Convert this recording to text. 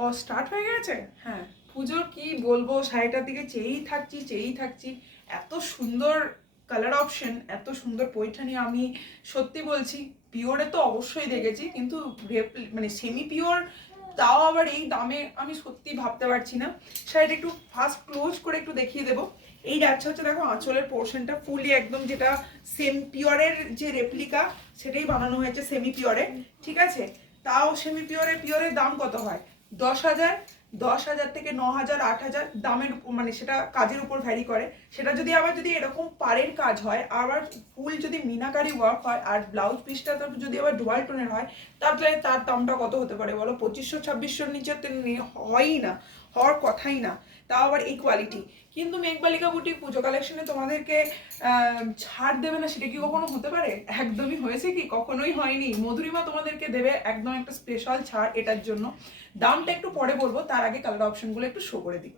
ও start হয়ে গেছে। হ্যাঁ, পুজোর কি বলবো, শাড়িটার দিকে চেয়েই থাকছি। এত সুন্দর কালার অপশন, এত সুন্দর পৈঠানি। আমি সত্যি বলছি, পিওরে তো অবশ্যই দেখেছি, কিন্তু মানে সেমি পিওর, তাও আবার এই দামে আমি সত্যি ভাবতে পারছি না। শাড়িটা একটু ফার্স্ট ক্লোজ করে একটু দেখিয়ে দেবো। এই যাচ্ছে হচ্ছে দেখো আঁচলের পোর্শনটা ফুলি একদম, যেটা সেম পিওরের যে রেপ্লিকা সেটাই বানানো হয়েছে সেমি পিওরে, ঠিক আছে। তাও সেমি পিওরের দাম কত হয়? 10,000, 10,000 থেকে 9,000, 8,000 দামের মানে সেটা কাজের উপর ভ্যারি করে। সেটা যদি আবার যদি এরকম পাড়ের কাজ হয়, আবার ফুল যদি মিনাকারি ওয়ার্ক হয়, আর ব্লাউজ পিসটা যদি আবার ডুয়াল টোনের হয়, তাহলে তার দামটা কত হতে পারে বলো? 2500-2600 নিচে হয়ই না, হওয়ার কথাই না। তাও আবার এই কোয়ালিটি। কিন্তু মেঘবালিকা বুটিক পুজো কালেকশনে তোমাদেরকে ছাড় দেবে না, সেটা কি কখনো হতে পারে? একদমই হয়েছে কি? কখনোই হয়নি। মধুরিমা তোমাদেরকে দেবে একদম একটা স্পেশাল ছাড় এটার জন্য। দামটা একটু পরে বলবো, তার আগে কালার অপশনগুলো একটু শো করে দিই।